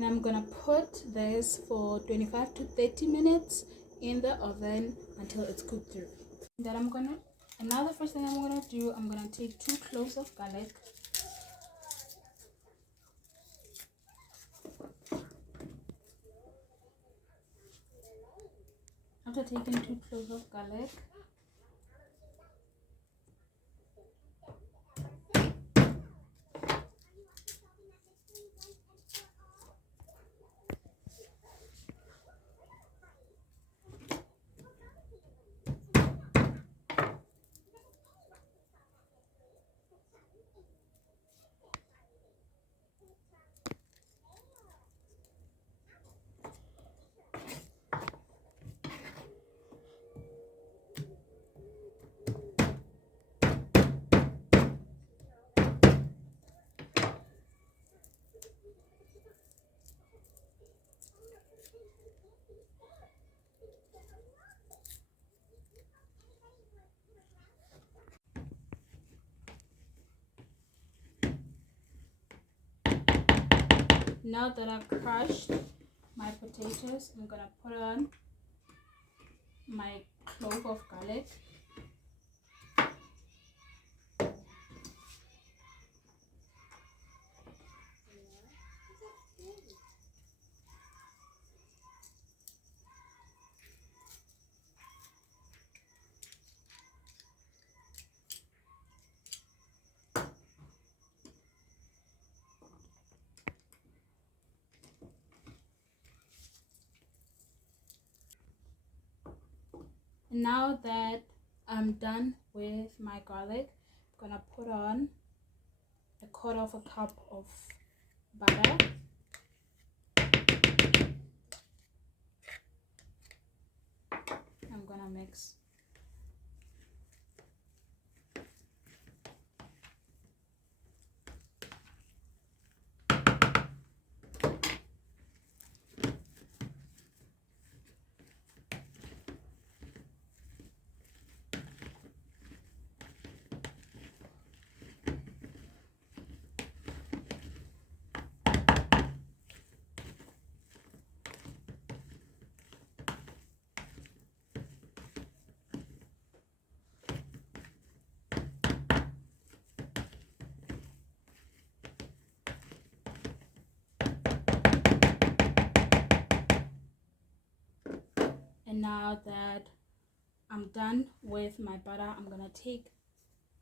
and I'm gonna put this for 25 to 30 minutes in the oven until it's cooked through. Now the first thing I'm gonna do, I'm gonna take 2 cloves of garlic. After taking 2 cloves of garlic, now that I've crushed my potatoes, I'm gonna put on my clove of garlic. And now that I'm done with my garlic, I'm gonna put on 1/4 cup of butter. I'm gonna mix. And now that I'm done with my butter, I'm gonna take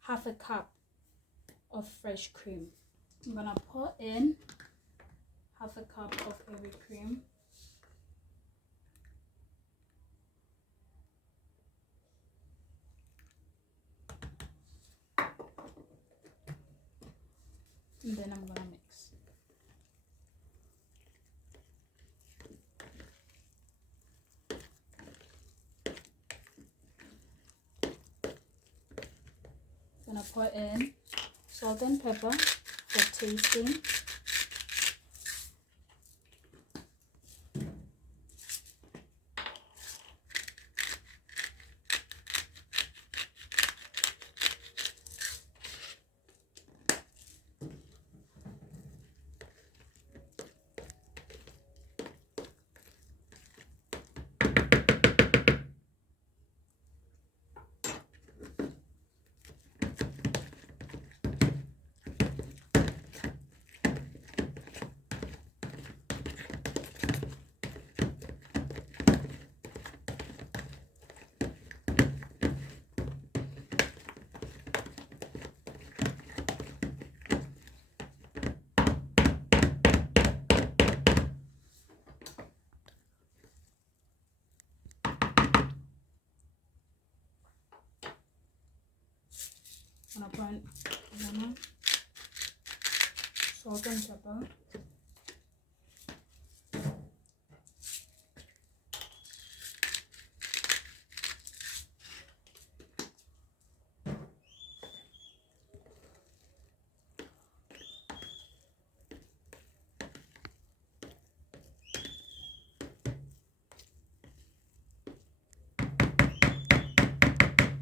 1/2 cup of fresh cream. I'm gonna pour in 1/2 cup of heavy cream. And then I'm gonna mix. Gonna put in salt and pepper for tasting. I'm gonna put in lemon, salt and pepper.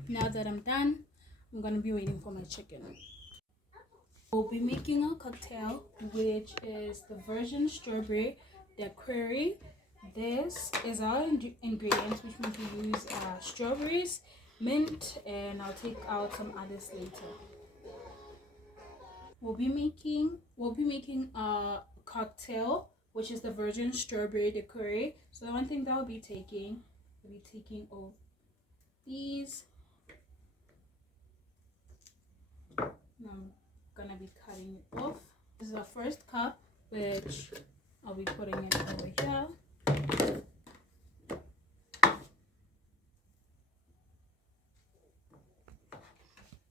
Now that I'm done, I'm gonna be waiting for my chicken. We'll be making a cocktail, which is the virgin strawberry daiquiri. This is our ingredients, which means we use strawberries, mint, and I'll take out some others later. We'll be making a cocktail, which is the virgin strawberry daiquiri. So the one thing that I'll be taking all these. I'm gonna be cutting it off. This is our first cup, which I'll be putting it over here.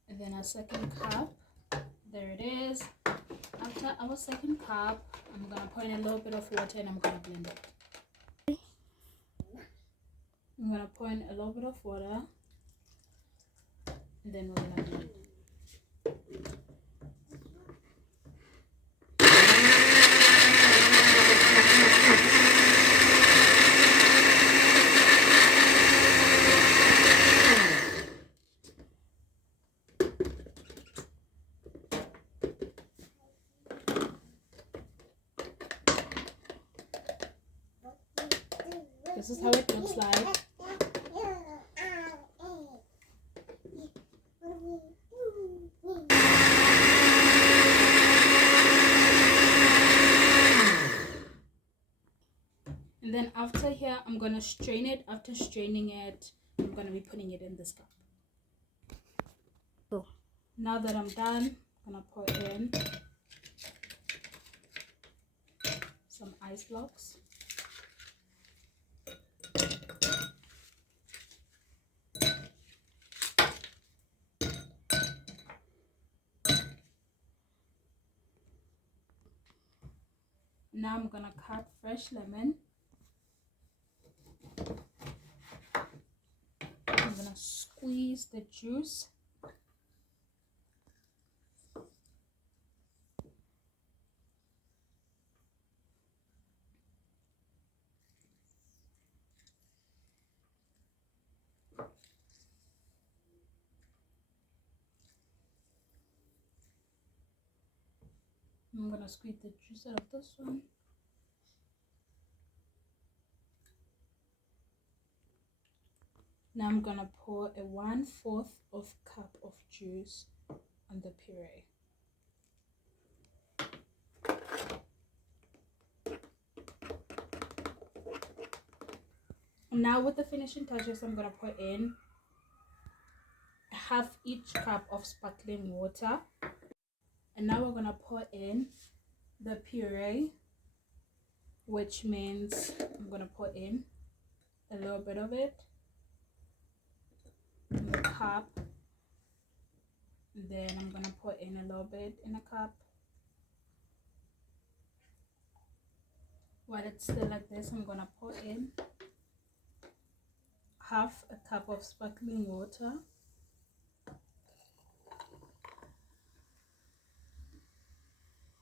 And then our second cup, there it is. After our second cup, I'm gonna pour in a little bit of water and I'm gonna blend it. I'm gonna pour in a little bit of water and then we're gonna blend it. This is how it looks like. And then after here, I'm gonna strain it. After straining it, I'm gonna be putting it in this cup. Oh. Now that I'm done, I'm gonna pour in some ice blocks. Now I'm gonna cut fresh lemon. I'm gonna squeeze the juice. I'm gonna squeeze the juice out of this one. Now I'm gonna pour a 1/4 of cup of juice on the puree. Now with the finishing touches, I'm gonna put in half each cup of sparkling water. And now we're gonna pour in the puree, which means I'm gonna put in a little bit of it in the cup. Then I'm gonna put in a little bit in a cup. While it's still like this, I'm gonna put in half a cup of sparkling water.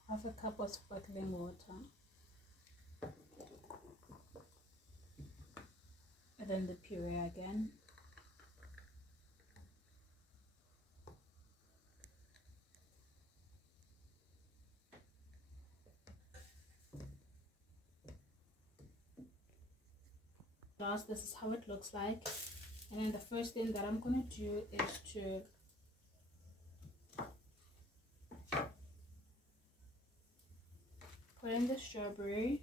Half a cup of sparkling water. And then the puree again. This is how it looks like. And then the first thing that I'm going to do is to put in the strawberry.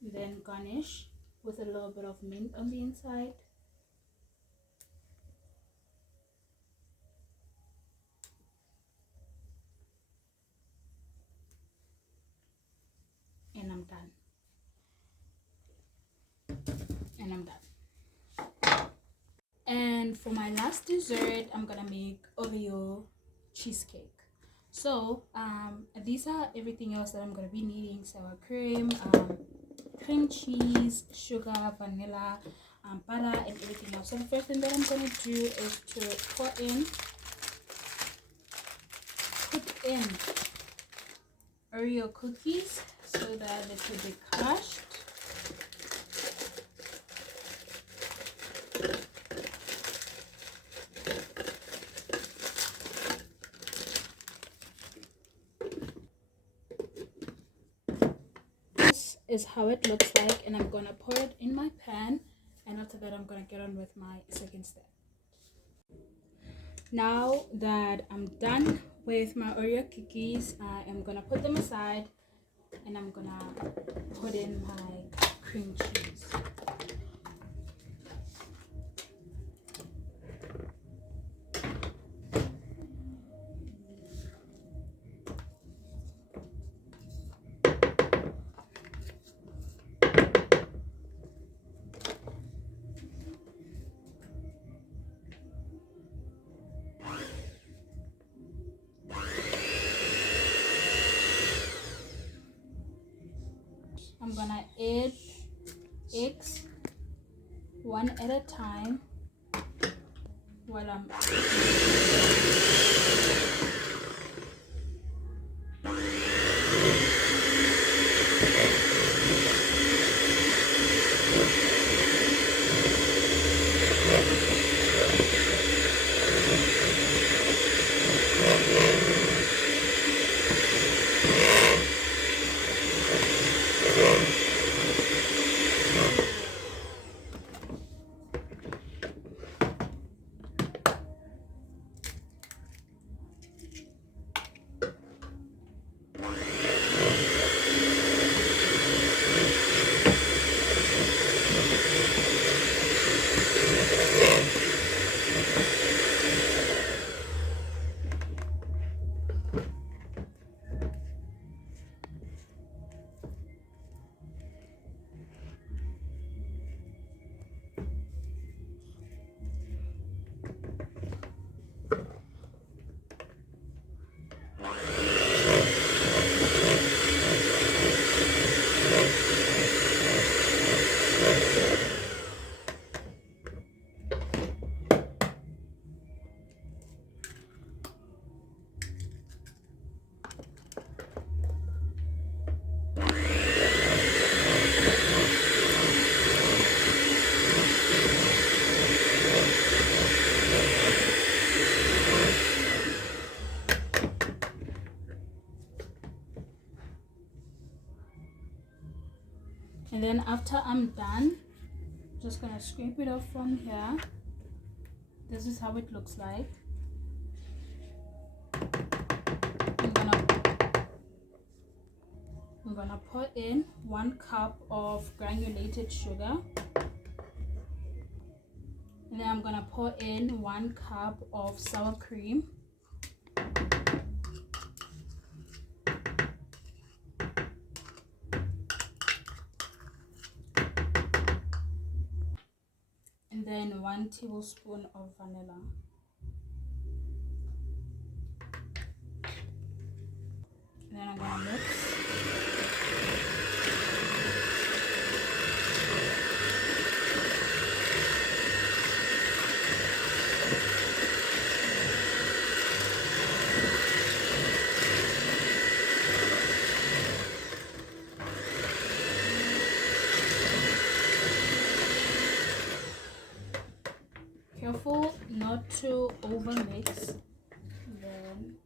Then garnish with a little bit of mint on the inside. And I'm done. And for my last dessert, I'm gonna make Oreo cheesecake. So these are everything else that I'm gonna be needing: sour cream, cream cheese, sugar, vanilla, butter, and everything else. So the first thing that I'm gonna do is to put in Oreo cookies so that they could be crushed. is how it looks like, and I'm gonna pour it in my pan, and after that I'm gonna get on with my second step. Now that I'm done with my Oreo cookies, I am gonna put them aside, and I'm gonna put in my cream cheese. I'm gonna add eggs one at a time while I'm and then after I'm done, just gonna scrape it off from here. This is how it looks like. I'm gonna pour in 1 cup of granulated sugar, and then I'm gonna pour in 1 cup of sour cream. And then 1 tablespoon of vanilla. And then I'm gonna mix. Careful not to over mix. Then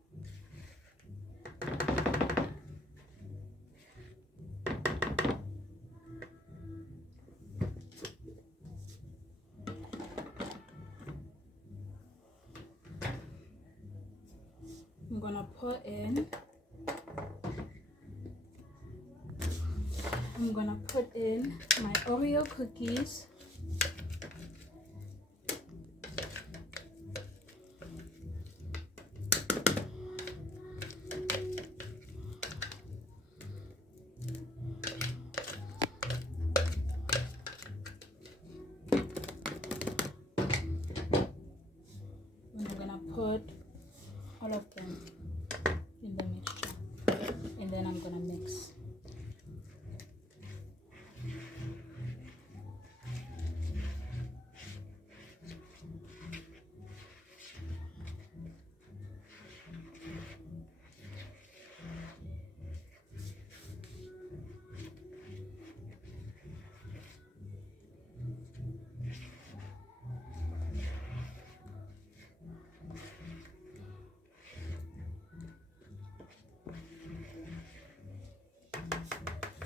I'm gonna put in my Oreo cookies. And I'm gonna put all of them in the mixture, and then I'm gonna mix.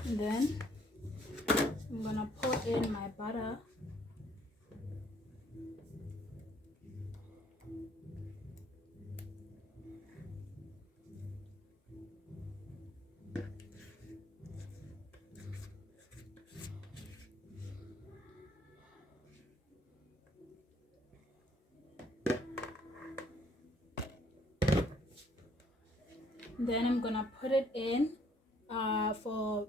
And then I'm gonna pour in my butter. Then I'm gonna put it in for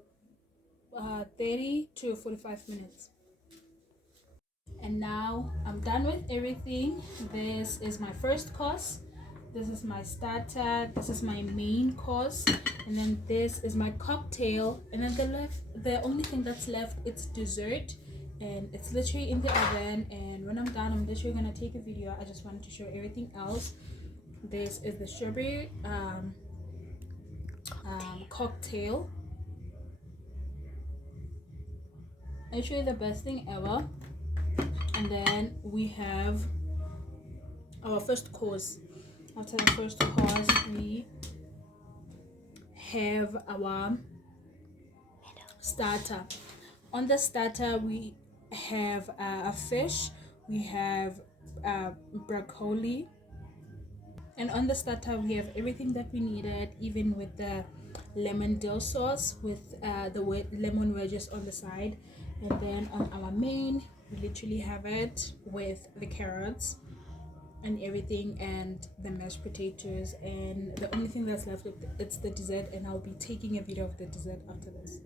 30 to 45 minutes. And now I'm done with everything. This is my first course, this is my starter, this is my main course, and then this is my cocktail, and then the only thing that's left, it's dessert, and it's literally in the oven. And when I'm done, I'm literally gonna take a video. I just wanted to show everything else. This is the strawberry cocktail. Actually the best thing ever. And then we have our first course. After the first course, we have our starter. On the starter, we have a fish, we have broccoli, and on the starter we have everything that we needed, even with the lemon dill sauce with the lemon wedges on the side. And then on our main, we literally have it with the carrots and everything, and the mashed potatoes, and the only thing that's left, it's the dessert, and I'll be taking a video of the dessert after this.